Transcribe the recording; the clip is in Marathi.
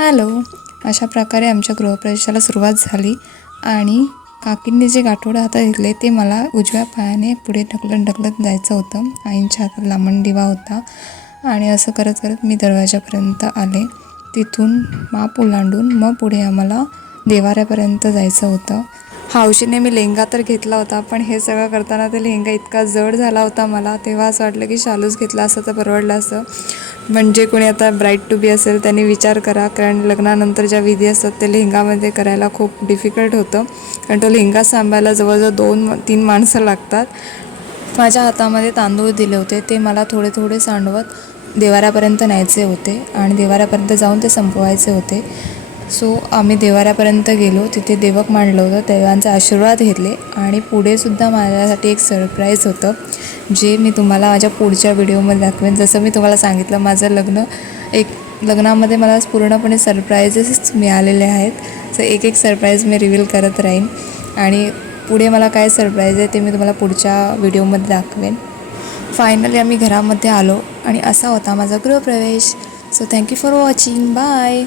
हॅलो. अशा प्रकारे आमच्या गृहप्रवेशाला सुरुवात झाली आणि काकींनी जे गाठोडे हातात घेतले ते मला उजव्या पायाने पुढे ढकलत जायचं होतं. आईंच्या हातात लांबण दिवा होता आणि असं करत करत मी दरवाजापर्यंत आले. तिथून माप ओलांडून मग पुढे आम्हाला देवाऱ्यापर्यंत जायचं होतं. हौशीने मी लेहंगा तर घेतला होता, पण हे सगळं करताना ते लेहंगा इतका जड झाला होता मला. तेव्हा असं वाटलं की शालूच घेतला असं तर परवडलं असं. म्हणजे कोणी आता ब्राईड टू बी असेल त्यांनी विचार करा, कारण लग्नानंतर ज्या विधी असतात ते लेहंगामध्ये करायला खूप डिफिकल्ट होतं, कारण तो लेहंगा सांभाळायला जवळजवळ 2-3 माणसं लागतात. माझ्या हातामध्ये तांदूळ दिले होते, ते मला थोडे थोडे सांडवत देवाऱ्यापर्यंत न्यायचे होते आणि देवाऱ्यापर्यंत जाऊन ते संपवायचे होते. सो आम्ही देवाऱ्यापर्यंत गेलो. तिथे देवक मांडलं होतं, देवांचे आशीर्वाद घेतले आणि पुढेसुद्धा माझ्यासाठी एक सरप्राईज होतं, जे मी तुम्हाला माझ्या पुढच्या व्हिडिओमध्ये दाखवेन. जसं मी तुम्हाला सांगितलं, माझं लग्नामध्ये मला पूर्णपणे सरप्राईजेस मिळालेले आहेत. सो एक सरप्राईज मी रिव्हील करत राहीन आणि पुढे मला काय सरप्राईज आहे ते मी तुम्हाला पुढच्या व्हिडिओमध्ये दाखवेन. फायनली आम्ही घरामध्ये आलो आणि असा होता माझा गृहप्रवेश. So thank you for watching. Bye.